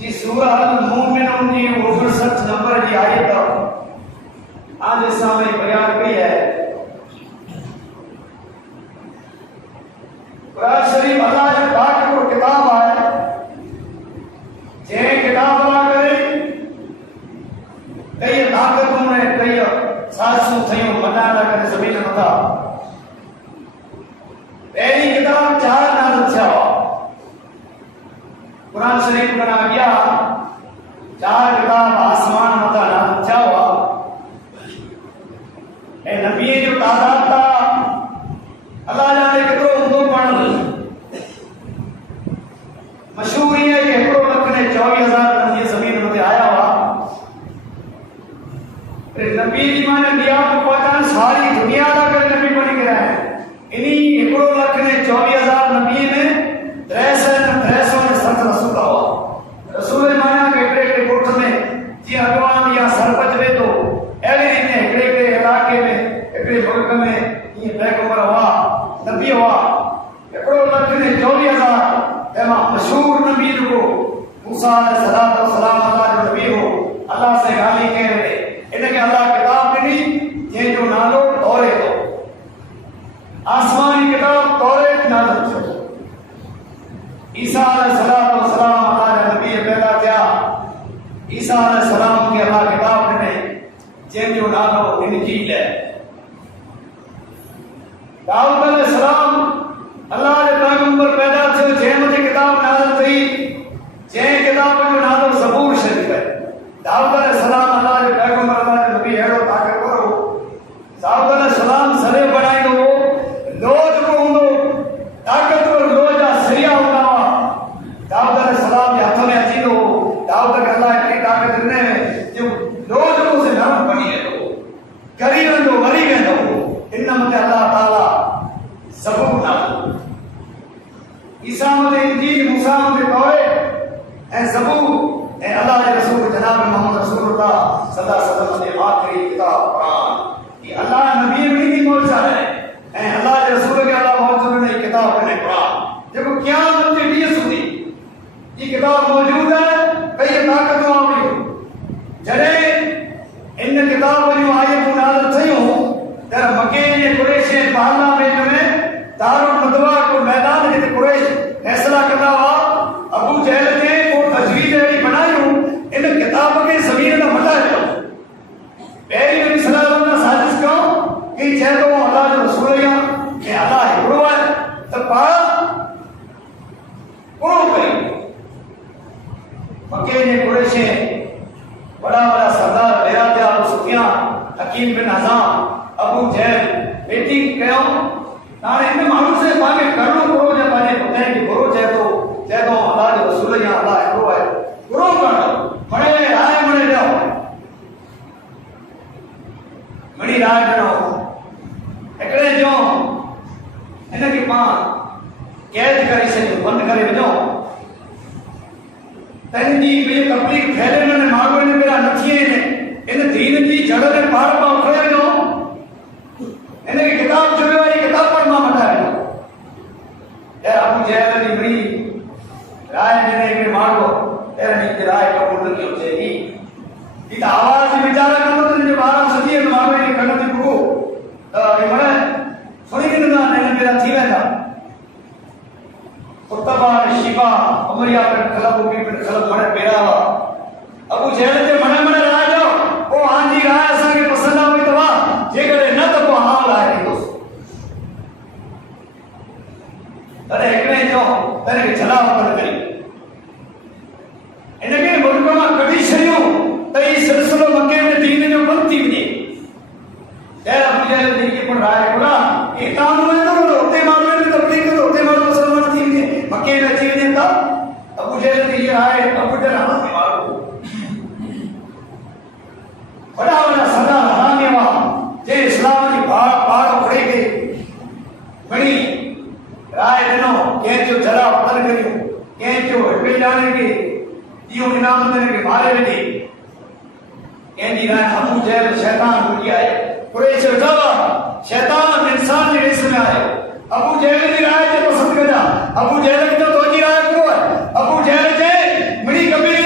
जी सूरह अल-मोमिनून जी 59 नंबर जी आयत आज सामने बयान कई है। कुरान शरीफ अल्लाह जो पाक को किताब है, जे किताब अल्लाह करे कई ताकतों ने कई सासू थयूं मना करे जमीन मथा पहली किताब चार नाज़िल थिया। कुरान शरीफ बना गया चार किताब आसमान मथा नाज़िल थिया हुआ। ए नबी जो तादाद था अल्लाह जाने केतिरो हूंदो पण मशहूर ही है कि 1,24,000 नबी जमीन मथे आया हुआ। नबी जी माने दिया को पहचान सारी दुनिया का करे नबी बनी गया है। इन्हीं 1,24,000 नबी में 63 रसूल हुआ। रसूल माना के एकड़े कोठ में जी अगवान या सरपंच वे तो एले ने एकड़े इलाके में एकड़े मुल्क में ये पैगंबर हुआ नबी हुआ 1,24,000 एमा मशहूर नबी को मूसा अलैहिस्सलाम अल्लाह जो नबी हो अल्लाह से गाली कहे इनके अल्लाह किताब दी जे जो नालो तौरेत हो आसमानी किताब तौरेत नाज़िल थी। ईसा अलैहिस्सलाम अल्लाह जो नबी पैदा थिया ईसा अलैहिस्सलाम के अल्लाह किताब ॾिने जंहिंजो नालो इंजील है। दाऊद अलैहिस्सलाम अल्लाह जो पैगंबर पैदा थियो जंहिं मथे किताब नाज़िल थी जंहिं किताब जो नालो ज़बूर शरीफ है। दाऊद अलैहिस्सलाम अल्लाह जो पैगंबर अल्लाह जो नबी अहिड़ो ताक़तवर हो। दाऊद अलैहिस्सलाम सरे बनाईंदो हो लोज को हूंदो ताक़तवर लोज जा सरिया हूंदा हुआ। दाऊद अलैहिस्सलाम जे हथ में अचींदो हो दाऊद खे अल्लाह एतिरी ताक़त ॾिने जो लोज को से नरम बणी वेंदो करी वेंदो वरी वेंदो। इन मथे अल्लाह ताला ज़बूर नालो ईसा मथे इंजील मूसा मथे तौरेत ऐं ज़बूर ऐं अल्लाह जे रसूल जनाब मोहम्मद रसूलुल्लाह सल्लल्लाहु अलैहि वसल्लम जे आखिरी किताब कुरान ये अल्लाह नबी भी मौजूद है ऐं अल्लाह जे रसूल के अल्लाह मौजूद ने किताब ने कुरान जेको क़यामत के ॾींहं सुधी ये किताब मौजूद है। कई ताक़तूं आयूं जॾहिं इन किताब जूं आयतूं नाज़िल थियूं त मके जे कुरैश पार्लियामेंट में दारुल नदवा को मैदान जिते कुरैश फैसला कंदा हुआ अबू जहल ने को तजवीज़ अहिड़ी बनायूं इन किताब के ज़मीन में मटाए ॾिनो। पहिरीं नबी सल्लल्लाहु अलैहि वसल्लम साज़िश कयो कि चए थो अल्लाह जो रसूल या कि अल्लाह हिकिड़ो आहे त पाण पूरो कयूं। मके जे कुरैश बड़ा सरदार बेरा थिया अबू सुफियान हकीम बिन हिज़ाम अबू जहल मीटिंग कयूं हाणे इन माण्हू से पाके करणो पूरो जे पंहिंजे पुतनि खे बुरो चए थो अल्लाह जो रसूल या अल्लाह हिकिड़ो आहे पूरो करणो मणे राय मणे ॾियो मणी राय ॾिनो हिकिड़े जो हिनखे पाण कैद करे छॾियो बंदि करे विझो तंहिंजी ॿी तकलीफ़ फैले न माण्हू इन बेरा न थिए इन दीन जी जड़ में पार पां उखड़े विझो इनखे किताब चुरियो आहे किताब पर मां मटाए ॾिनो। अबू जहल जी बड़ी राय ॾिने हिकिड़े माण्हू अहिड़ी जी राय क़बूल न कयो चए ही त आवाज़ जी वीचारा कंदो त हिनजे 12 सदीअ में माण्हू खे कन थी ॿुधो त मणे सुणी वेंदा हिन बेरा थी वेंदा कुतबा शिफा उमरिया बिन खलब बिन खलब मणे बेरा अबू जहल जे मणे राय ॾियो पोइ हांजी राय असांखे पसंदि न हुई त वाह जेकॾहिं न त पोइ हां लाइ ॾींदोसि। तॾहिं हिकिड़े जो तॾहिं जलाव बंदि कई इनखे मुल्क मां कढी छॾियो त ही सिलसिलो मके में दीन जो बंदि थी वञे। ख़ैर अबू जहल जी खे पण राय घुरा कि कानून वेंदो हुते माण्हू में तब्लीग कंदो हुते माण्हू मुसलमान थी वञे मके में अची वञे त अबू जहल जी राय अबू जहल हथ में मारो वॾा सरदार हरामी हुआ जे इस्लाम जी पाड़ उखड़े के बड़ी राय ॾिनो कंहिंजो जलाव बंदि करियो कंहिंजो हिकिड़े ॼाणे खे इहो इनाम खे मारे वेठे कंहिंजी राय अबू जहल शैतान हुई आहे कुरैश शैतान इंसान जे वेस में आयो अबू जहल जी राय खे पसंदि कजा अबू जहल खे तो जी राय करो अबू जहल जे मिड़ी कबीले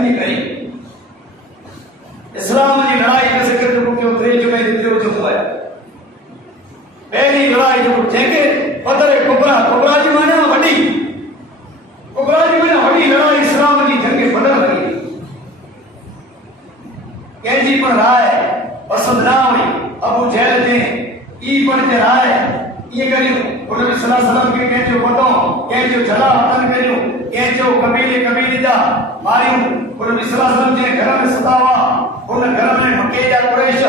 नहीं करी इस्लाम की लड़ाई का जिक्र जो क्यों थे जो मैं दियो जो हुआ है पहली लड़ाई जो जंगे बदर कुबरा कुबरा जी माने वडी कुबरा जी माने वडी लड़ाई इस्लाम की जंगे बदर लगी कैजी पर राय पसंद ना हुई अबू जहल ने ई पर ते राय ये करियो उन्होंने सल्लल्लाहु अलैहि वसल्लम के कह जो पतो कह जो जला वतन करियो कह जो कबीले कबीले दा मारियो उन्होंने सल्लल्लाहु अलैहि वसल्लम जे घर में सतावा उन घर में मक्के जा कुरैश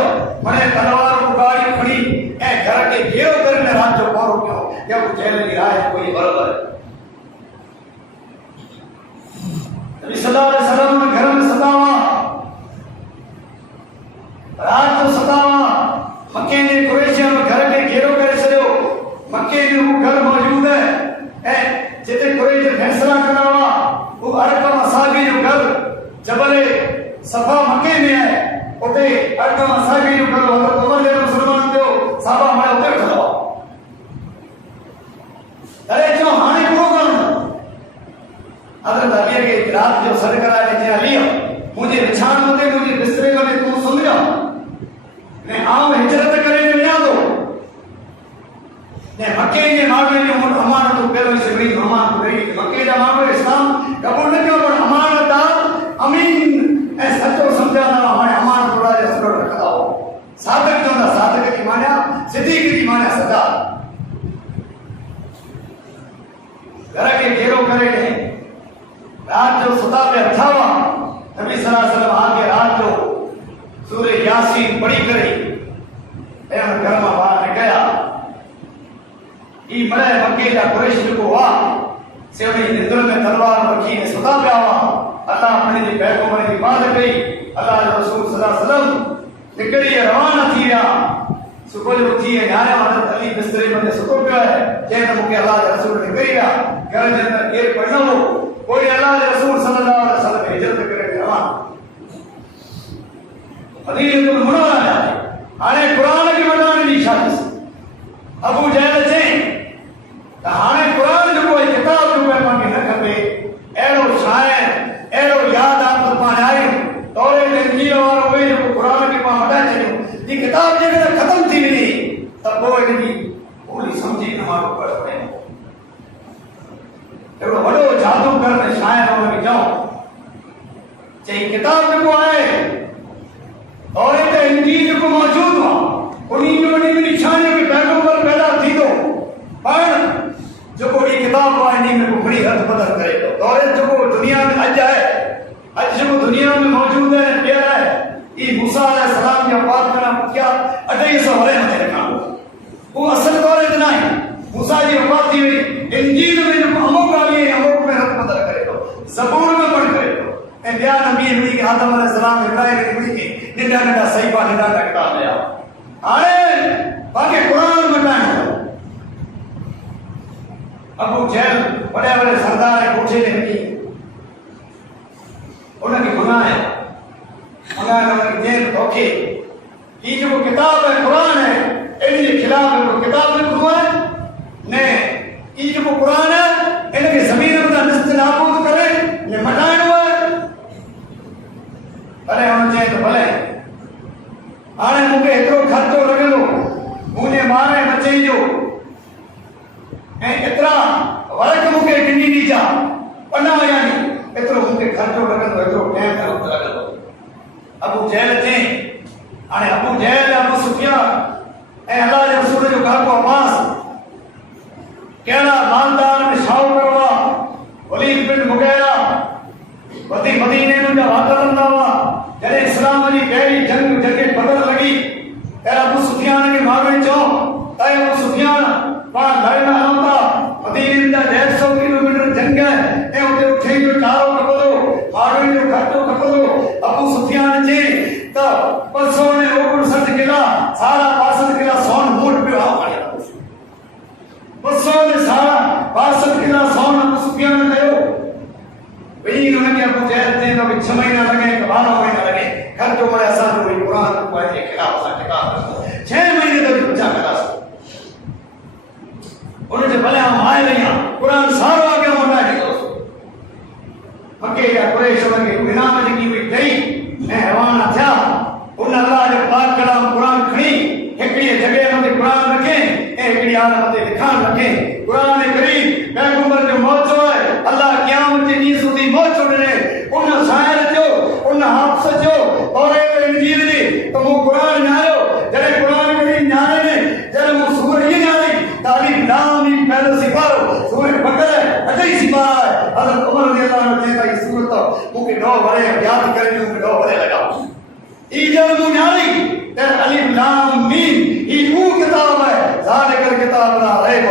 मने तलवार उगाड़ी खड़ी ए घर के घेरो करने रात जो पौरो क्यों जब जेल की राय कोई बराबर नबी सल्लल्लाहु अलैहि वसल्लम ने घर में सतावा रात को सतावा मक्के ने कुरैश में घर के घेरो करे सयो मक्के में वो घर मौजूद है ए जिते कुरैश फैसला करावा वो अरकम असाबी जो घर जबल सफा मक्के में है उते अरकम असाबी जो घर हजरत उमर ने मुसलमान जो साहबा हमारे उते खड़ा अरे जो हाने को करना हजरत अली के रात जो सर करा ले अली मुझे बिछान मते मुझे बिस्तरे में तू समझा ने आओ हिजरत करे ने ना दो ने मक्के के मामले में उमर अमानत तो पहले से बड़ी अमानत रही मक्के का मामला इस्लाम कबूल नहीं किया पर अमानतदार अमीन ऐ सच्चो समझाना हमारे अमानत थोड़ा जैसा रखा हो साधक जो ना साधक की माने सिद्दीक की माने सदा घर के घेरो करे ने रात जो सुता पे अथावा नबी सल्लल्लाहु अलैहि वसल्लम आके रात जो सूरह यासीन पढ़ी करे ए घर में बाहर निकला ई मरे मक्के का कुरैश को हुआ सेवनी निद्र में तलवार रखी ने सुता पे आवा अल्लाह अपने जी पैगंबर की बात कही अल्लाह के रसूल सल्लल्लाहु अलैहि वसल्लम निकली रवाना थी या सुबह उठी है न्याय हजरत अली बिस्तरे में सुतो पिया है जे मुके अल्लाह के रसूल ने कही घर जे अंदर केर पढ़नो कोई अल्लाह के रसूल सल्लल्लाहु अलैहि वसल्लम हिजरत करे रवाना मदीनतुल मुनव्वरा हाने कुरान की वडानी निशानी अबू जहल से हाने कुरान जो कोई किताब जो मैं मांगे न खपे एड़ो शायर एड़ो याद आप तो पाए तौरे में इंजील वारो वे जो कुरान की पा मटा चलो ये किताब जे खत्म थी वई तब वो इनकी पूरी समझी न मारो पर पड़े एड़ो बड़ो जादूगर ने शायर और जाओ जे किताब जो आए और ये इंजील को मौजूद हो उन्हीं में बड़ी निशानी के पैगंबर पैदा थी तो पर जो कोई किताब वानी में को बड़ी हद बदल करे तो और जो को दुनिया में आज है आज जो दुनिया में मौजूद है प्यारा है ये मूसा अलैहि सलाम की बात करना क्या 2800 होरे में रखा वो असल दौर इतना है मूसा की वफात थी इंजील में जो अमुक आ गए अमुक में हद बदल करे तो ज़बूर में पढ़ करे तो ए बिया नबी हुई के आदम अलैहि सलाम इब्राहिम हुई के निडा निडा सहीफा निडा निडा लिया अरे बाकी कुरान मटाए अबू जहल बड़े बड़े सरदार पूछे ने भी उन्होंने मनाया उन्होंने जेल धोखे ये जो किताब है कुरान है इनके खिलाफ है किताब में हुआ है ने ये जो कुरान है इनके जमीन में नस्त नाबूद करे ने मटाए हुआ है अरे उन्होंने तो भले आने मुके इतरो खर्चो लगलो मुने मारे बच्चे जो ए इतरा वर्क मुके टिनी नी जा पना यानी इतरो मुके खर्चो लगलो इतरो टाइम लगलो अबू जहल थे आने अबू जहल अबू सुफियान ए अल्लाह के रसूल जो घर को अब्बास केड़ा मालदार में शाव करवा वलीद बिन मुगीरा वती मदीने में जब हाथ रंदावा जरे इस्लाम की पहली जंग जगह बदल लगी तेरा अबू सुफियान के मारे चो ताए अबू सुफियान वहां लड़ना होता मदीने में 150 किलोमीटर जंग है ए उते उठे जो कारो कबलो मारे जो खर्चो बिठो भरे लगा ईजर मुनारी ते अलिफ लाम मीम ई वो किताब है ज़ालिकल किताब ला रैब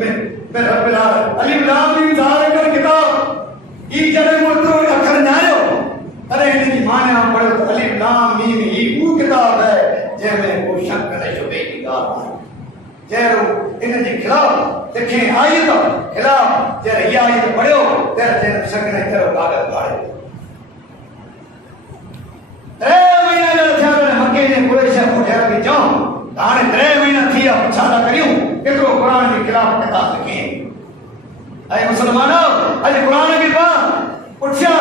में रब्बिल आलमीन अलिफ लाम मीम ज़ालिकल किताब ई जरे मोतो अखर नायो अरे इनकी माने हम पढ़ो तो अलिफ लाम मीम ई वो किताब है जे में को शक करे जो बे किताब है जेरो इन जे खिलाफ देखें आयत खिलाफ जे ये आयत पढ़ो ते जे शक ने करो कागज काढ़े मक्के ने कुरैश उठा के जाओ हाणे 3 महीना थी छाला करियूं केतिरो क़ुरान के खिलाफ किताब लिखे ऐं मुसलमानो अॼु क़ुरान खे पा पुठियां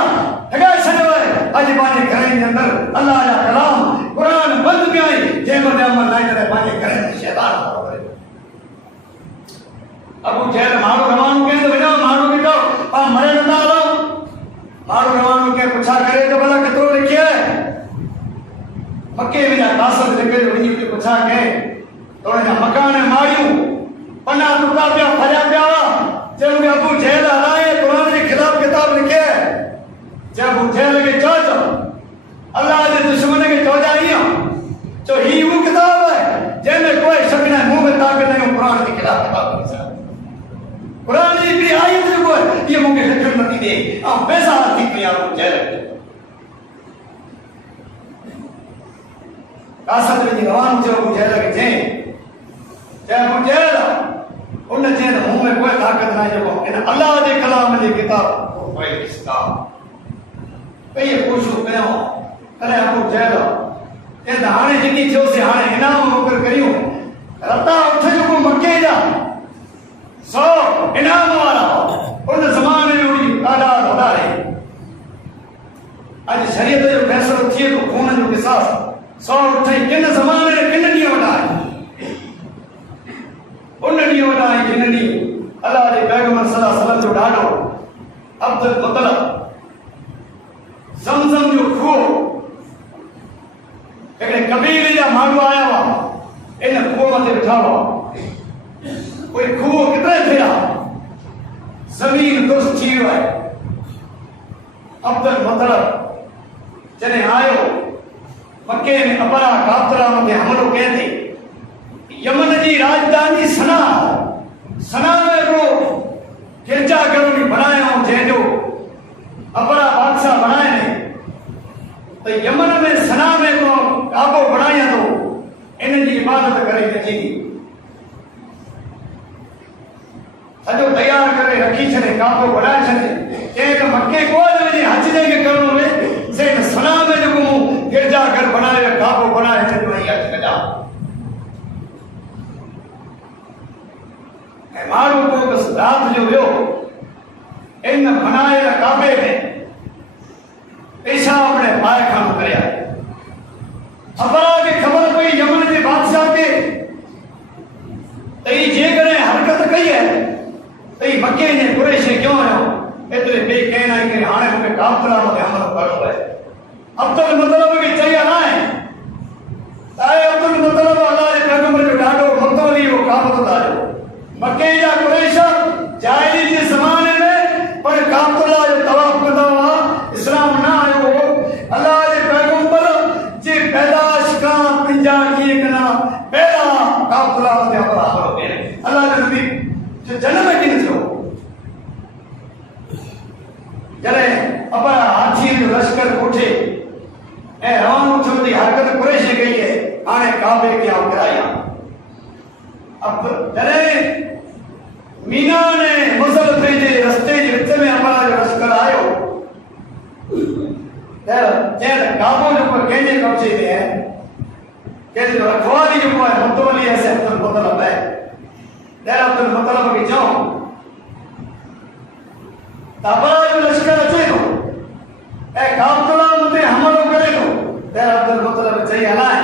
लॻाए छॾियो आहे अॼु पंहिंजे घरनि जे अंदरि अलाह जा कलाम क़ुरान बंदि पिया आहिनि जंहिं महिल अमल न करे पंहिंजे घरनि में शैतान थो करे अबू जहल माण्हू रवानो कयो त वञो माण्हू खे चओ पाण मरे नथा हलो माण्हू रवानो खे पुछा करे त भला केतिरो लिखियो आहे मक्के में कासर लिखे जो वञी उते पुछा के तो ना मकान मारियूं पन्ना टुका पिया फरिया पिया जब अबू जहल हलाए कुरान के खिलाफ किताब लिखे जब अबू जहल के चो अल्लाह के दुश्मन के चो जाइयो तो ही वो किताब है जंहिंमें कोई शक न मुंह में ताकत नहीं कुरान के खिलाफ किताब लिखी कुरान जी भी आयत जो ये मुंह के लिखण नथी दे आ पैसा थी पिया अबू जहल कासर में रवान जो अबू जहल के जे अबू जहल उन जे मुंह में कोई ताकत ना जो इन अल्लाह के कलाम की किताब कोई किसका कई पूछो कयो अरे अबू जहल के हाणे जिनी थियो से हाणे इनाम मुकर करियो रता उठ जो मक्के जा 100 इनाम वाला उन ज़माने में उड़ी तादाद वधारे आज शरीयत जो फैसलो थिए तो खून जो किसास 100 उठे किन ज़माने ने किन ॾींहं वधाए उन ॾींहं वधाए जिन ॾींहं अल्लाह जे पैगंबर सल्लल्लाहु अलैहि वसल्लम जो ॾाढो अब्दुल मुतलब ज़मज़म जो खूह हिकिड़े कबीले जा माण्हू आया हुआ इन खूह मथे वेठा हुआ कोई खूह किथे थिया ज़मीन दुरुस्त थी वियो आहे अब्दुल मुतलब जॾहिं आयो मक्के में अबरा कातरा में हमलो कये थी यमन की राजधानी सना में को गिरजाघर भी बनाया जंहिंजो अबरा बादशाह बनाए ने तो यमन में सना में को काबो बनाया तो इन की इबादत करे नची सॼो तैयार करे रखी छॾे काबो बनाए छॾे चए त मक्के को वञे हज के करणो हुए से सना में जो गिरजाघर बनाए काबो बनाए छॾियो ऐं हज कजा ऐं माण्हू को बस रात जो वियो इन बनायल काबे में पेशाब ने पायखानो करे अबरा के खबर पई यमन के बादशाह के तई जेकॾहिं हरकत कई है तई मक्के ने कुरैश क्यों आयो एतिरे बे कहना है कि हाणे मूंखे कातरा में हमलो करणो है अब्दुल मुतलब के चाहिए ना है ताए अब्दुल मुतलब अल्लाह के पैगंबर जो ॾाढो मुतवली वो काबत तारो मक्के जा कुरैश जाहिली के ज़माने में पर कातरा जो तवाफ कंदा हुआ इस्लाम ना आयो अल्लाह के पैगंबर जे पैदाश का 50 ॾींहं कना पहला कातरा में हमलो करे अल्लाह के नबी जो जन्म कीअं थियो जॾहिं अबरा हाथी जो लश्कर उठे ए रवानो थियो थी हरकत कुरैश कई है हाणे काबे के उतराया अब जॾहिं मीना ने मुज़लफे जे रस्ते जे विच में अबरा जो लश्कर आयो त काबो जो कंहिंजे कब्जे में है कंहिंजो रखवाली जो है मुतवली है से अब्दुल मुतलब है अब्दुल मुतलब के चओ त अबरा जो लश्कर अचे थो ऐं काबतुल्ला ते हमलो करे थो अब्दुल मुतलब चई हलाए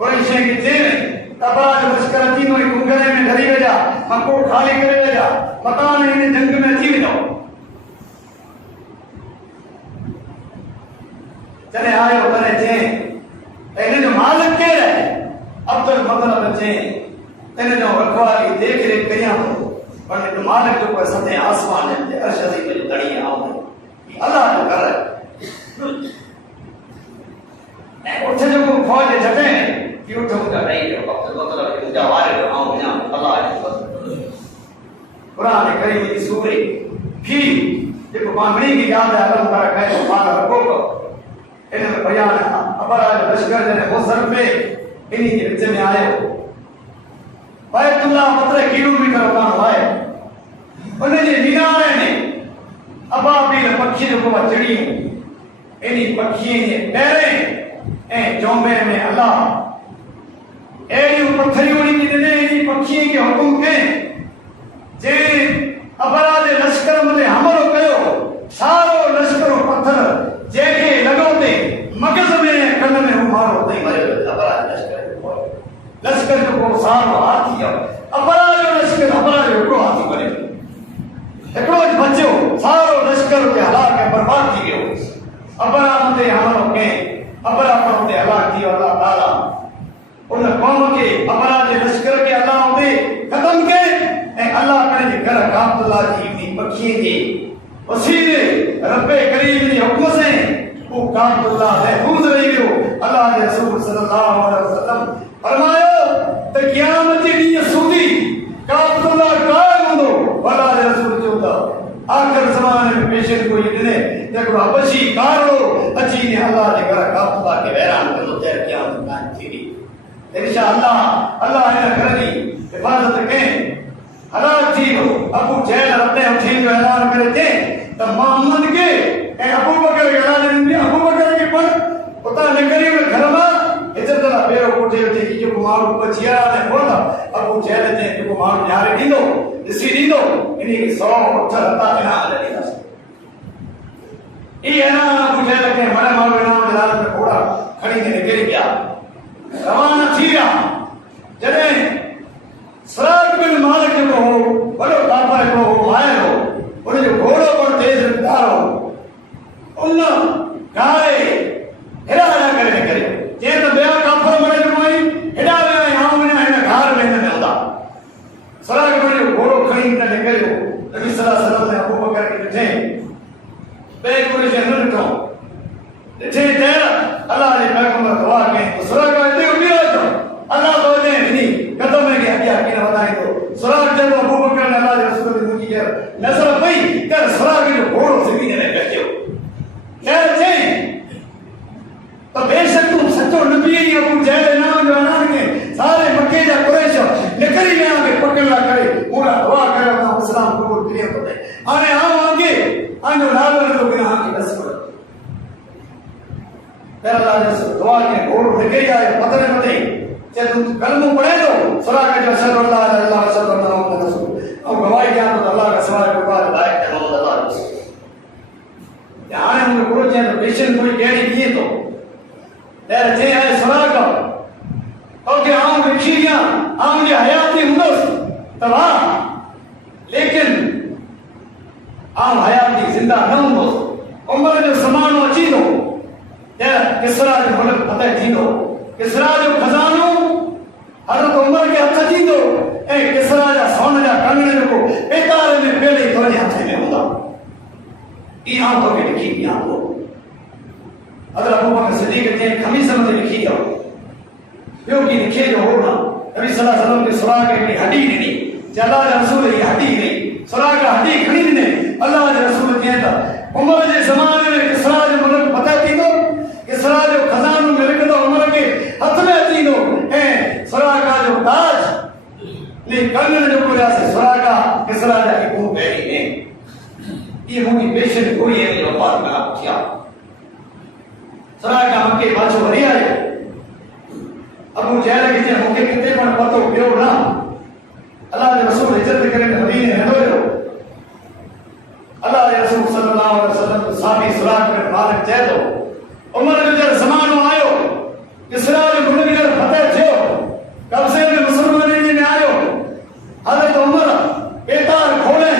कुरैश के चई अबरा जो लश्कर अची वई कुंगरे में ढली वेजा मको खाली करे वेजा मकान इन जंग में अची वेंदो जॾहिं आयो तॾहिं चई त इन जो मालिक केरु आहे अब्दुल मुतलब चई इन जो रखवाली देख रेख कयां थो पर इन मालिक जो कोई सते आसमान जे अर्श ते धणी आहे अल्लाह जो घर उठे जो फौज जटे कि उठ मुझा नहीं जो मतलब मुझा वारे आओ मुझा अल्लाह कुरान करीम की सूरह की देखो मामली की याद है अल्लाह ताला कहे माना रखो इन्हें बयान अपराध लश्कर ने मुसर पे इन्हीं के विच में आए बैतुल्लाह पत्र किलोमीटर वहां आए उन्हें जे मीनारे ने अबाबील पक्षी को चढ़ी इन्हीं पक्षी ने पैरे ए जोंबे में अल्लाह एड़ी पत्थरियों ने जिने इन्हीं पक्षी के हुक्म के जे अपराध लश्कर में हमलो कयो सारो लश्कर पत्थर जेके लगो थे मगज में कन में मारो ते मरे अपराध लश्कर को सारो हाथी अपराध लश्कर को हाथी बने एकड़ो बच्चो सारो लश्कर के हलाक के बर्बाद थी गयो अपराध ते हमलो के अपराध ते हलाक थी अल्लाह ताला उन कौम के अपराध लश्कर के अल्लाह दे खत्म के अल्लाह करे कर अब्दुल्लाह जी की पक्षी की वसीले रब्बे करीम की हुक्म से वो अब्दुल्लाह महफूज रही हो अल्लाह के रसूल सल्लल्लाहु अलैहि वसल्लम फरमायो त क़यामत दी सूदी अब्दुल्लाह कायम हो अल्लाह के रसूल चोदा आखिर ज़माने में पेशन को इतने देखो अबशी कारो अची ने अल्लाह के घर अब्दुल्लाह के वैरान कर दो तेरे क़यामत कायम थी इंशाअल्लाह अल्लाह ने करनी हिफाजत के हलाक थी हो अबू जहल रब्बे उठी जो ऐलान करे थे त मोहम्मद के ए अबू बकर के ऐलान ने अबू बकर के पर पता निकली में घर में इज्जत ला बेरो कोठे उठी की जो मारू बचिया ने बोला अबू जहल ने जो मारू यारे दींदो इसी दींदो इन्हीं की 100 उठा रहता है ना दीदा ई है ना अबू जहल के बड़े मारू इनाम दिलाल में घोड़ा खड़ी के निकल गया रवाना थी गया जने सराज बिन मालिक को हो बड़ो तापर को हो मायर हो उन जो घोड़ो पर तेज रफ्तार हो उन गाए हेरा करे जे तो बेया काफर मरे जो कोई हेडा वे यहां में है घर में न होता सराज बिन जो घोड़ो खड़ी न निकलो नबी सल्लल्लाहु अलैहि वसल्लम ने अबू बकर के थे बे को जनरल तो थे देर अल्लाह ने पैगंबर दुआ के सराज कहते उम्मीद है अल्लाह तो ने नहीं कदम में गया क्या कि बताए तो सराज जब अबू बकर ने अल्लाह के रसूल की के नजर पई कर सराज के घोड़ो से भी ने कहो खैर थे तो बेशक तुम सच्चो नबी ही अबू जहल नाम जो ऐलान के सारे मक्के जा कुरैश निकली में आके पकड़ला करे पूरा दुआ करे तो इस्लाम कबूल करे तो आने आओ आगे आने लाल लोग ना आके बस तेरा अल्लाह ने दुआ के घोड़ो निकल आए पता नहीं जब तुम कलमों पढ़े तो सरा का जो अशहदु अल्ला इलाहा इल्लल्लाह व अशहदु अन्ना मुहम्मदन रसूल और गवाही क्या तो अल्लाह का सिवाय कोई बात लायक है मोहम्मद अल्लाह रसूल यहाँ हम गुरु जी ने पेशन कोई केड़ी दिए तो तेरे जे है सरा का और के आम लिखी गया आम जे हयाती हुंदस तबा लेकिन आम हयाती जिंदा न हुंदस उम्र जो समानो अची तो तेरा किसरा जो मुल्क फतेह थींदो किसरा जो खजानो हज़रत उमर के हथ थींदो ए किसरा जा सोन जा कंगण को पेतार में पेड़े तोड़े हथ में हूंदा ई आम तो के लिखी गया तो हज़रत अबू बकर सिद्दीक़ ने खमीस में लिखी गया यो की लिखे जो होना नबी सल्लल्लाहु अलैहि वसल्लम के सुरा के हड्डी दी अल्लाह के रसूल की हड्डी दी सुरा का हड्डी खड़ी ने अल्लाह के रसूल कहता उमर के ज़माने में किसरा जो मुल्क पता थींदो किसरा जो खजानो मिलक तो उमर के हाथ में थींदो ए सुरा का जो ताज ने कंगन जो कोया से सुरा का किसरा जा को पहरी ने ये मुनी पेशन कोई है जो बात में किया सुरा का मक्के बाचो भरी आए अबू जहल के मक्के कितने पर पतो पियो ना अल्लाह के रसूल इज्जत करे मदीने में हो अल्लाह के रसूल सल्लल्लाहु अलैहि वसल्लम साहबी सुरा के मालिक कह दो उमर जो जर ज़मानो आयो किसरा जो मुल्क जर फतेह थियो कब्जे में मुसलमान में आयो हज़रत उमर पेतार खोले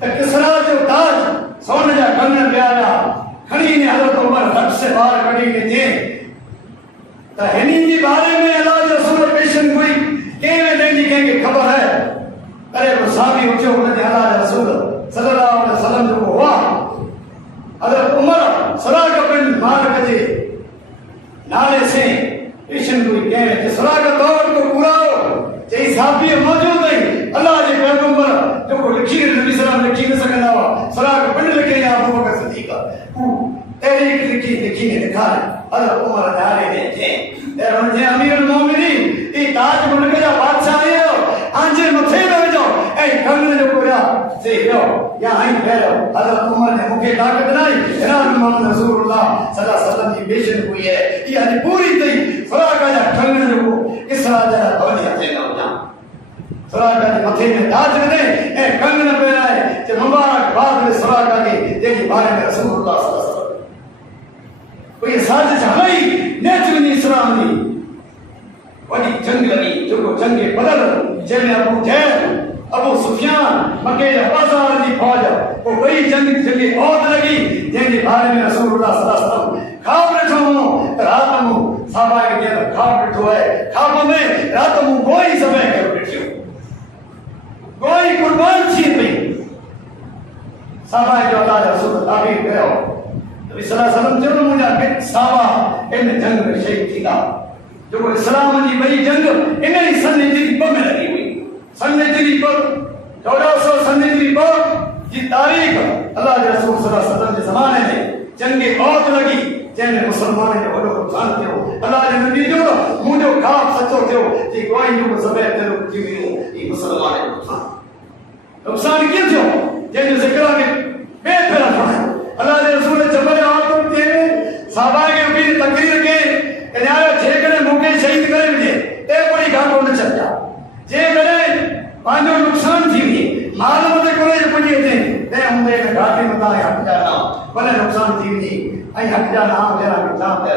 तो किसरा जो ताज सोन जा कंगन प्यारा खड़ी ने हज़रत उमर रब से बाहर कड़ी के जे तो हिनी जी बारे में अल्लाह जो रसूल पेशन हुई के में देनी के खबर है अरे वो साहबी उठो उन्हें अल्लाह के रसूल सल्लल्लाहु अलैहि वसल्लम जो हुआ हज़रत उमर सराक बिन मालिक जे नाले से पेशन कोई कहे कि सलाह का दौर को पूरा हो जै साफी मौजूद है अल्लाह के पैगंबर जो को लिखी के नबी सलाम लिखी न सकना हुआ सलाह का पिंड लिखे या अबू बकर सिद्दीक तेरी लिखी ने लिखा है हज़रत उमर नारे ने थे तेरे ने अमीरुल मोमिनीन ई ताज मुल्क का बादशाह आयो आंजे मथे में जो ए कंगन जो कोया से यो या आई फेरो हज़रत उमर ने मुके ताकत नहीं जनाब मोहम्मद रसूलुल्लाह सल्लल्लाहु अलैहि वसल्लम की पेशन हुई है ये आज पूरी थी सलाह का कंगन जो इस तरह जरा तवली थे ना जा सलाह का मथे में ताज ने ए कंगन पहनाए जे मुबारक बाद में सलाह का के तेरी बारे में रसूलुल्लाह सल्लल्लाहु अलैहि वसल्लम कोई साजिश हलाई नेचुरली इस्लाम दी वडी जंग लगी जो जंग बदर जैसे अबू जहल अबू सुफियान मक्के बाजार की फौज वो बड़ी जंग और लगी जंग बारे में रसूलुल्लाह सल्लल्लाहु अलैहि वसल्लम खाब रखो रात में साहबा के लिए खाब रखो है खाब में रात में कोई समय के बैठो कोई कुर्बान थी नहीं साहबा जो अल्लाह रसूल ताबीर कयो नबी सल्लल्लाहु अलैहि वसल्लम जरूर मुझे के साहबा इन जंग में शहीद थीगा जो इस्लाम की बड़ी जंग इन ही सन हिजरी में लगी हुई सन हिजरी पर 1400 सन हिजरी पर की तारीख अल्लाह के रसूल सल्लल्लाहु अलैहि वसल्लम के जमाने में जंग बहुत लगी जैसे मुसलमान ने वडो नुकसान थियो अल्लाह ने नबी जो मुझो खाब सचो थियो कि कोई जो सबे तेरो जीवियो ई मुसलमान ने नुकसान क्यों थियो जैसे जिक्र के बेफरा अल्लाह के रसूल ने जबल आतम थे साहबा के भी तकरीर के इनायो जेकरे मुके शहीद करे मिले ए बड़ी घाटो न चलता जे करे पांजो नुकसान थी माल मते कोले पड़ी थे ते हमने घाटी में ताया हट जाना भले नुकसान थी नहीं आई हट जाना हम जरा नाम दे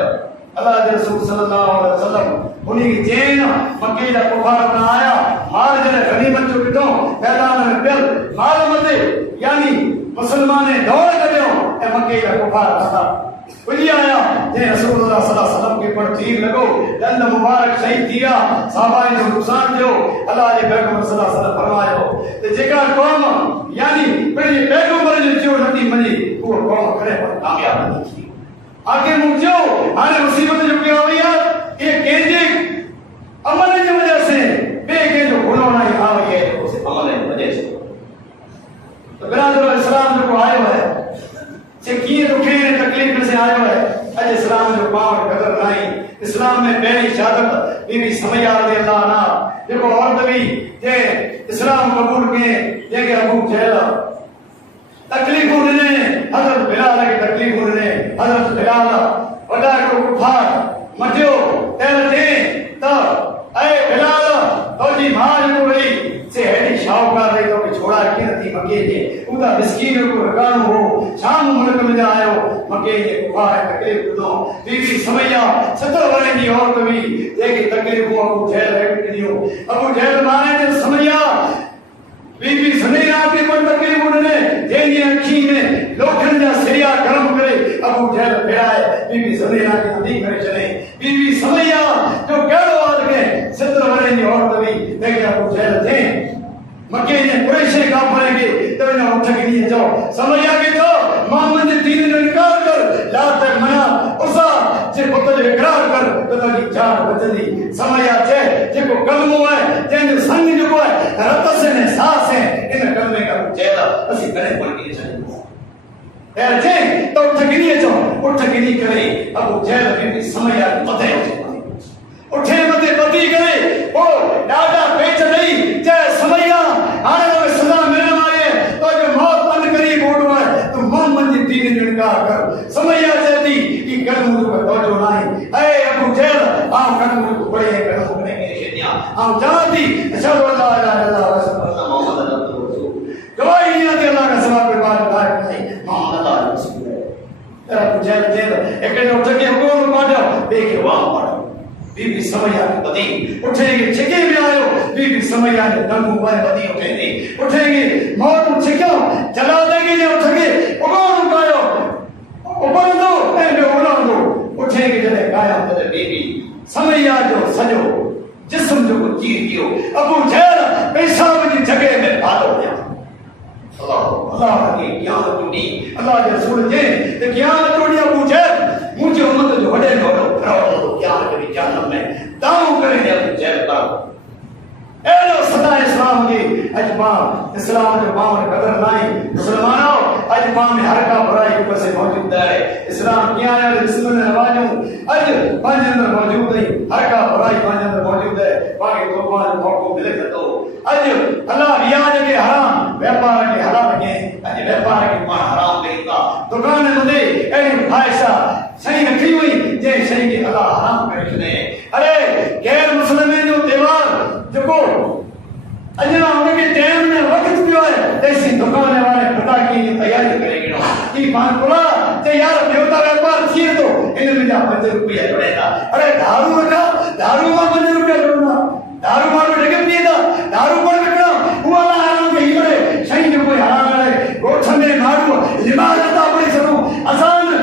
अल्लाह के रसूल सल्लल्लाहु अलैहि वसल्लम उन्हीं की जैन मक्के का कुफार बनाया माल जने गनीमत जो बिठो मैदान में बिल माल मते यानी मुसलमान ने दौड़ करियो ए मक्के का कुफार था वही आया जे रसूलुल्लाह सल्लल्लाहु अलैहि वसल्लम के पर तीर लगो दंड मुबारक शहीद दिया साहबा ने नुकसान जो अल्लाह के पैगंबर सल्लल्लाहु अलैहि वसल्लम फरमायो ते जेका कौम यानी पहले पैगंबर जो नबी मनी वो कौम करे पर कामयाब नहीं थी आगे मुझो आने मुसीबत जो क्या हुई ये केजे अमल की वजह से बेके जो गुनाह नहीं आ रही है उस अमल की वजह से तो बिरादर इस्लाम जो आयो है किए दुखे तकलीफ से आयो है अज इस्लाम जो पावर कदर नहीं इस्लाम में पहली शहादत बीबी समैया रज़ियल्लाहु अन्हा देखो औरत भी जे इस्लाम कबूल के जे अबू जहल तकलीफ उन्हें हजरत बिलाल की तकलीफ उन्हें हजरत बिलाल वडा को कुफार मटियो तेरे तो ए बिलाल तो जी मां को रही से हेडी शाहूकार रही तो छोड़ा के नथी मके के उदा मिस्कीन को रकान हो शाम मुल्क में आयो मके के कुफार तकलीफ दो बीबी समैया 70 वर्ष की औरत भी देखी तकलीफ को अबू जहल रेडियो अबू जहल माने जो समैया बीबी समैया के पर तकलीफ उन्हें जेनी अखी में लोखंड का सिरिया गरम करे अबू जहल फिराए बीबी समैया के नदी करे चले बीबी समैया जो गढ़ वाल के 70 वर्ष की औरत भी देखे अबू जहल थे मक्के ने कुरैशी काफिर के तो ना उठ के लिए जाओ समैया के तो मोहम्मद ने दीन ने इनकार कर ला तक मना उसा जे पुत्र इकरार कर तो की जान बचली समैया जे जेको कलमो है जेने संग जो है रत से ने सांस है इन कलमे का जेला असि करे पड़ के चले यार जे तो उठ के लिए जाओ उठ के लिए करे अब जेल में समैया पते उठे मते पति करे ओ दादा पेच नहीं जे समैया आने वाले सदा मेरे मारे तो जो मौत बंद करी बोल है तो मोहम्मद जी दीन ने इनकार कर समैया जैसी कि कदम को तवज्जो नहीं ए अबू जहल आप कदम को बड़े कदम करने के लिए आप जाती अशहदु अल्ला इलाहा इल्लल्लाह व अशहदु अन्ना मुहम्मदन अब्दुहु व रसूलुहु गवाही है कि अल्लाह का सिवा कोई माबूद नहीं मोहम्मद अल्लाह का रसूल है अबू जहल एक ने उठ के हुक्म पाड़ा देखे वहां पड़ा बीबी समैया के पति उठेंगे छिके में आयो बीबी समैया ने दंगू वाले पति उठेंगे उठेंगे मौत छिक्यो जला देंगे ने उठेंगे उगोन उठायो ऊपर दो एंड उड़ान दो उठेंगे जने गाया तेरे बीबी समैया जो सजो जिस्म जो चीर दियो अबू जहल पेशाब की जगह में भालो गया अल्लाह की क़यामत टूटी अल्लाह के रसूल जे क़यामत टूटी अबू जहल मुझे उम्मत जो वडे ढोलो इस्लाम के अजमाम इस्लाम जो पावन कदर नहीं मुसलमानों अजमाम में हर का बुराई ऊपर से मौजूद है इस्लाम क्या है जिसमें नवाजों अज पंज अंदर मौजूद नहीं हर का बुराई पंज अंदर मौजूद है बाकी कुर्बान मौको मिले तो अज अल्लाह रियाज के हराम व्यापार के हलाल के अज व्यापार के मान हराम देता दुकान में एडी फायसा सही रखी हुई जे सही के अल्लाह हराम करे छने अरे गैर मुस्लिम जो त्योहार जो अजना उनके टाइम में वक्त पियो है ऐसी दुकान वाले पटाखे की तैयारी करेंगे कि मानकुला जे यार देवता व्यापार थी तो इन में जा 5 रुपया जोड़ेगा अरे दारू रखा दारू में 5 रुपया जोड़ना दारू मारो जगह पिएगा दारू पर बिकना वो वाला आराम के हिमरे सही जो कोई हराम है गोठ में मारू लिमाज ता पड़ी सको आसान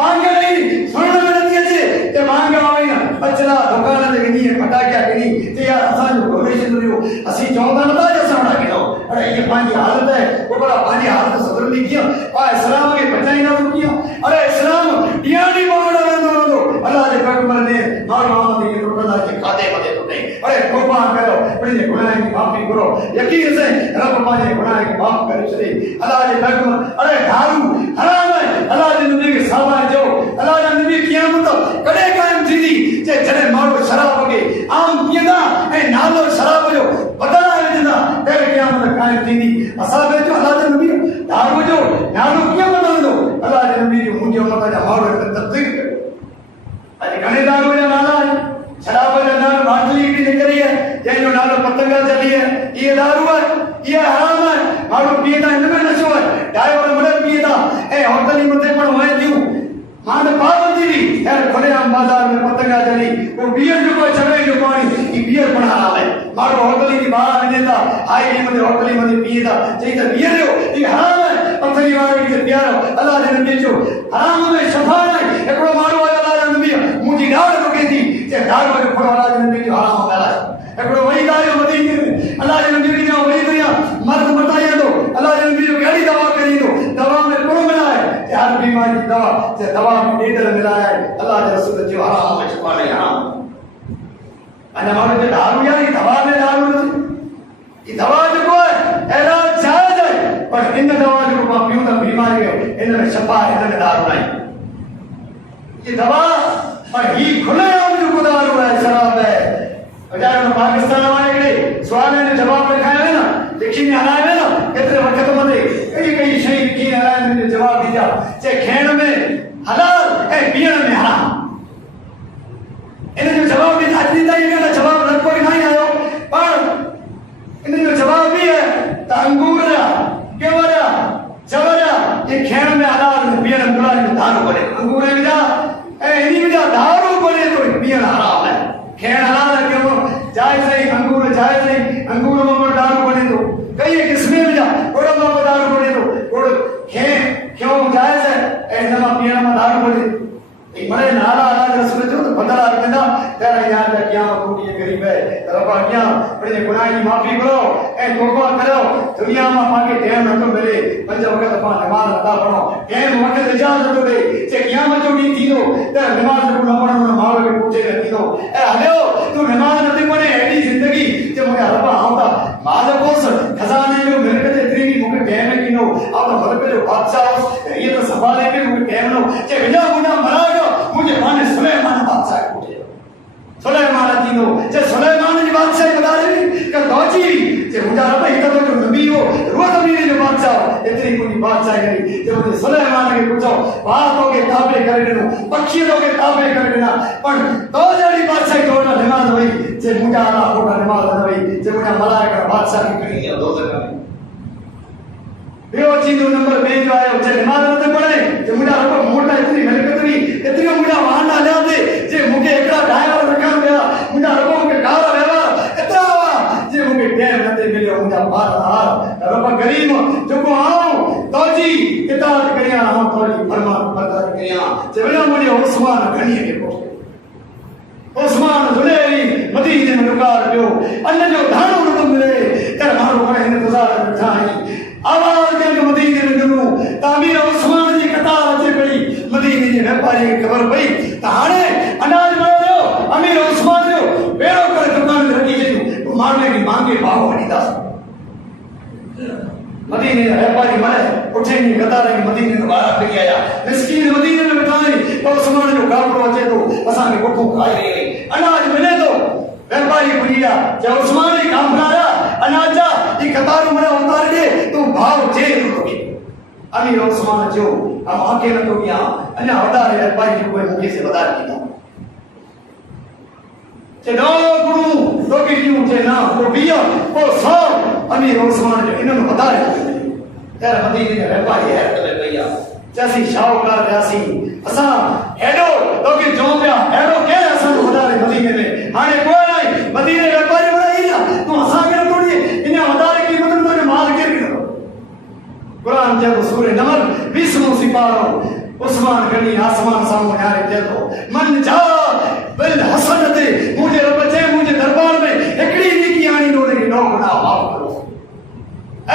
मांगे नहीं सुनने में नहीं अच्छे ते मांगे आवे ना बचला दुकान दे गनी पटाखा गनी ते यार आसान जो डोनेशन दियो असि चौंदा ना जैसा बना के दो अरे ये पांच हालत है वो बड़ा पांच हालत सदर में किया आ इस्लाम के बचाई ना किया अरे इस्लाम डियाडी बोलना दो अल्लाह के पैगंबर ने मार दी तो अल्लाह के खाते मदे तो नहीं अरे तौबा करो अपने गुनाह की माफी करो यकीन से रब माने गुनाह की माफ करे चले अल्लाह के पैगंबर अरे दारू हराम है अल्लाह के नबी के साहबा जो अल्लाह के नबी क़यामत कड़े कायम थी जे जने मारो शराब के आम पियदा ए नालो शराब जो बदला विझंदा तेरे क़यामत कायम थी असाबे जो अल्लाह के नबी दारू जो नालो कीअं बदलंदो अल्लाह के नबी जो मुंहिंजो मत जा मारो तस्दीक कयो अॼु घणे दारू जा नाला आहिनि शराब जा नालो बाटली की निकरी है जंहिंजो नालो पतंगा चली है ये दारू है ये हराम है माण्हू पीअंदा हिन में नशो है ड्राइवर मुड़े पीअंदा ऐं होटल मथे पण वहे थियूं मान पाबंदी थी यार खुलेआम बाजार में पतंगा चली वो बियर जो कोई छवे जो पानी ई बियर पण हराम है माण्हू होटल की ॿाहिरि वञेंदा हाई में होटल में पीअंदा चई त बियर जो ई हराम है पथरी वारे खे प्यारो अल्लाह जे नबी जो हराम में शफा है हिकिड़ो माण्हू आयो अल्लाह जे नबी मुंहिंजी ॾाढ रुके थी जे दारू जो खोड़ अल्लाह जे नबी जो हराम ॻाल्हाए हिकिड़ो वही आयो मदीने में अल्लाह जे नबी जो वही दुनिया मर्द मटाईंदो अल्लाह जे नबी जो कहिड़ी दवा करींदो दवा में कुड़ो मिलाए हर बीमारी की दवा जे दवा में ॾेढ मिलाए अल्लाह जे रसूल जो हराम में छुपा ले हराम अने माण्हू जे दारू यार दवा में दारू ई दवा जो है एरा जायज है पर इन दवा जो मां पियूं त बीमारी इन में शफा इन में दारू नहीं ये दवा पर ही खुलेआम जो दारू है शराब है अजान पाकिस्तान वाले सवाल ने जवाब लिखाया है ना लिखी में हलाए है ना कितने वक्त मदे कई शई लिखी हलाए ने जवाब दिया जे खेण में हलाल ए पीण में हराम इन जो जवाब भी आज दी ये का जवाब न कोई नहीं आयो पर इन जो जवाब भी है त अंगूर केवरा जवरा ये खेण में हलाल में पीण में दारू बने अंगूर में जा ए इनी में जा दारू बने तो पीण हराम है खेण हलाल है क्यों जायज नहीं अंगूर जायज नहीं अंगूर में दारू बने तो कई किस्में में जा कोड़ा में दारू बने तो कोड़ खे क्यों जायज है ऐसा में पीण में दारू बने ई मरे नाला अल्लाह के रसूल जो बदला रखना तेरा याद है क्या टूटी गरीब है रब्बा क्या बड़े गुनाह की माफी करो ए तौबा करो दुनिया में पाके टाइम न तो मिले पंज वक्त पा नमाज अदा पढ़ो टाइम वक्त इजाजत दे जे क़यामत जो डी थीदो ते नमाज को न पढ़ो न मारो के पूछे न थीदो ए हलियो तू नमाज न पढ़े एडी जिंदगी जे मुके रब्बा आंदा माल कोस खजाने में मिलकत इतनी मुके टाइम किनो अब मलक जो बादशाह ये तो संभाले के मुके टाइम नो जे बिना गुना मरायो मुझे माने सुलेमान बादशाह पूछे सुलेमान दीनो जे सुलेमान जी बादशाह बता रही कि दौजी जे मुझा रब ही तो नबी हो रोज नबी जो बादशाह इतनी कोई बादशाह करी जे मुझे सुलेमान के पूछो बातों के ताबे कर देनो पक्षियों के ताबे कर देना पर तो जड़ी बादशाह को नमाज हुई जे मुझा अल्लाह को नमाज हुई जे मुझा मलाइका बादशाह की करी दो जगह यो चीज नंबर 2 जो आयो जे नमाज न पढ़े जे मुझा रब मोटा इतनी मिलकतरी इतनी मुझा वाहन ना ले दे जे मुके एकड़ा ड्राइवर रखा गया मुझा रब के कार व्यवहार इतना जे मुके टाइम न दे मिले मुझा बार रब गरीब जो को आओ तोजी इताअत करिया हम थोड़ी फरमान बरदार करिया जे बिना मुझे उस्मान गनी के पोस्ट उस्मान जुलेरी मदीने में रुकार पियो अन्न जो धानो न मिले तेरे मारो करे इंतजार बिठाई आवाज के मदीने में जनो तामीर उस्मान जी कतार अचे पई मदीने जे व्यापारी के खबर पई त हाणे अनाज मारो अमीर उस्मान जो बेरो कर दुकान रखी जे मारने की मांगे भाव हड़ी दास मदीने व्यापारी मरे उठे नहीं कतार मदीने में बाहर फिर आया मिस्कीन मदीने में बिठाई तो उस्मान जो काबरो अचे तो असां के कुटू खाई रही अनाज मिले तो व्यापारी बुलिया जब उस्मान ही काम कराया अनाजा ये कतार मरे उतार दे तो भाव जे तो अमीर उस्मान जो हम आके न तो किया अन्य वडा व्यापारी जो कोई मुके से बता किया नो गुरु तो कि क्यों थे ना वो बिया वो सब अमीर उस्मान जो इन्होंने बताया यार मदीने में व्यापारी है तो भैया जैसी शाहूकार जैसी असा हेडो तो कि जो पिया हेडो के असा बता रहे मदीने में हाने कोई नहीं मदीने व्यापारी बनाई ना तो असा के थोड़ी इन्हें बता रहे कि मतलब तो माल के भी करो कुरान जब सूरह नमल 20 सिपारो उस्मान गनी आसमान सामने आ रहे थे तो मन जा बिल हसनत मुझे रब चे मुझे दरबार में एकड़ी नेकी आनी नो ने नो गुनाह माफ करो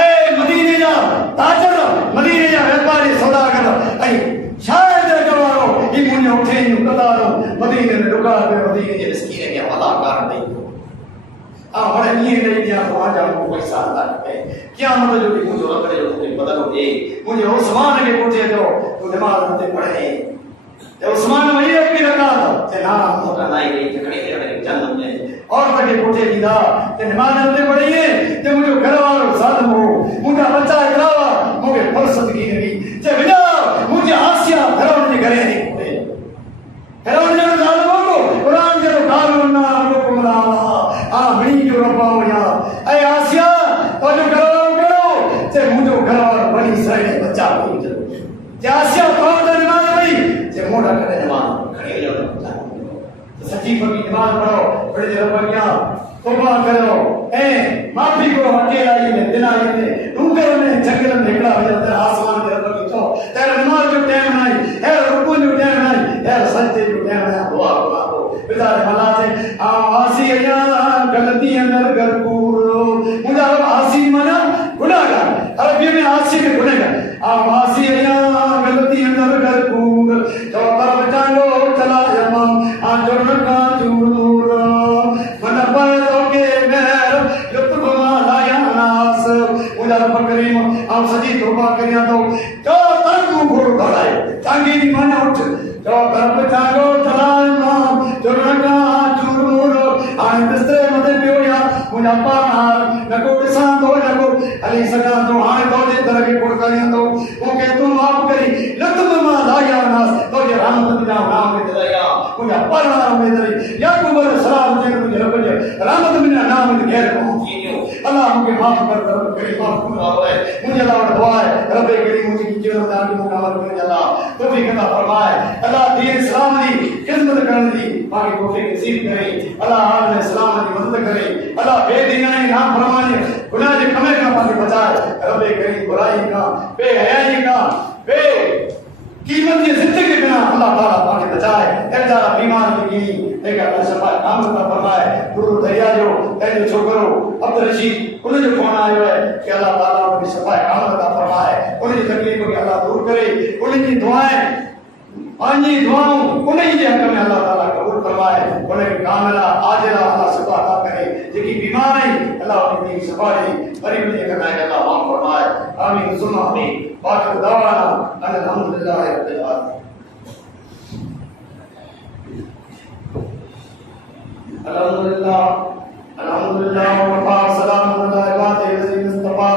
ए मदीने जा ताजर मदीने जा व्यापारी सौदागर आई शायद जवारो ई मुने उठे नु कदारो मदीने में रुका पे मदीने के मिस्कीन के हवाला कर दे आ बड़े ये नहीं दिया तो आ जाओ पैसा अदा है क्या मतलब जो मुझे रब ने जो बदलो ए मुझे उस्मान के पूछे तो नमाज में पढ़े ते उस्मान वही की रखा ते ना मोटा नहीं गई खड़ी खड़ी जन्म में और तक पूछे दीदा ते नमाज में पढ़िए ते मुझे घर वालों साथ हो मुझे बच्चा करावा मुझे फुर्सत की नहीं जे बिना मुझे आसिया घरों ने घरे नहीं घरों ने जानो को कुरान जो कानून ना हुकुम ना आ बणी जो रबाओ या ए आसिया तो जो घरों करो ते मुझे घर वालों बनी सही बच्चा हो जे आसिया तो नमाज में जे मोड़ा करे नमाज खड़े हो जाओ तो सच्ची पक्की नमाज पढ़ो बड़े देर पढ़िया तौबा करो ए माफी को अकेला ही ने दिना ही ने ऊपर में जंगल में निकला हो जाता आसमान के ऊपर तो तेरा नमाज जो टाइम नहीं है रुकू जो टाइम नहीं है सच्चे जो टाइम है दुआ करो बेचारे भला से आसिया गलती अंदर गरपूरो मुझे अब आसी मना गुनाहगार अरबी में आसी में गुनाहगार आसिया गलती अंदर गरपूर तो पर बचालो चला जमा आजर का चूर मन पर के मेर युद्ध माया नास मुझे रब करीम आप सजी तौबा करिया तो जो तंग घोड़ दौड़ाए तांगी दी मन उठ जो कर बचालो चला जमा जर का चूर आन बिस्तर मते पियोया मुझे पार नको दिसान दो नको अली सका तो हाने तो दे तरह की कोड़ करिया तो ओके तू माफ करी लतम मा लाया नास तो ये रहमत बिना नाम में दया मुझे पार में दरी या कुबर सलाम दे मुझे रब जे रहमत बिना नाम में गैर को कीनियो अल्लाह मुझे माफ कर रब करी माफ कर है मुझे अल्लाह दुआ है रब करी मुझे की जीवन दान की मुकामत कर अल्लाह तौफीक अता फरमाए अल्लाह दीन इस्लाम दी खिदमत करने दी बाकी तौफीक नसीब करे अल्लाह हाल इस्लाम की मदद करे अल्लाह बेदीना ना फरमाने गुनाह के कमे का पाके बचाए रब करीम बुराई का बेहयाई का बे कीमत की जिंदगी बिना अल्लाह ताला पाके बचाए एक जरा बीमार की एक अल्लाह शफा काम का फरमाए गुरु दरिया जो तेरे छोकरो अब्दुल रशीद उन्हें जो फोन आयो है कि अल्लाह ताला उनकी शफा काम का फरमाए उनकी तकलीफ को अल्लाह दूर करे उनकी दुआएं पानी दुआओं उन्हीं के हक में अल्लाह ताला कबूल फरमाए उन्हें कामिला आजिला अल्लाह शफा अता करे जेकी बीमार है अल्लाह उनकी शफा दे गरीब ने करना है अल्लाह माफ फरमाए आमीन सुन्ना आमीन बाकी दवाना अल्हम्दुलिल्लाह रब्बिल आलमीन अल्हम्दुलिल्लाह व सलाम अला इबादिhi allazina इस्तफा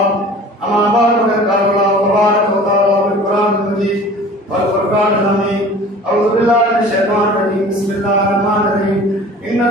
अमा बाद करबला तबारक व तआला बिल कुरान मजीद वल फुरकान हमीद अऊज़ु बिल्लाहि मिनश शैतानिर रजीम बिस्मिल्लाहिर रहमानिर रहीम इन्ना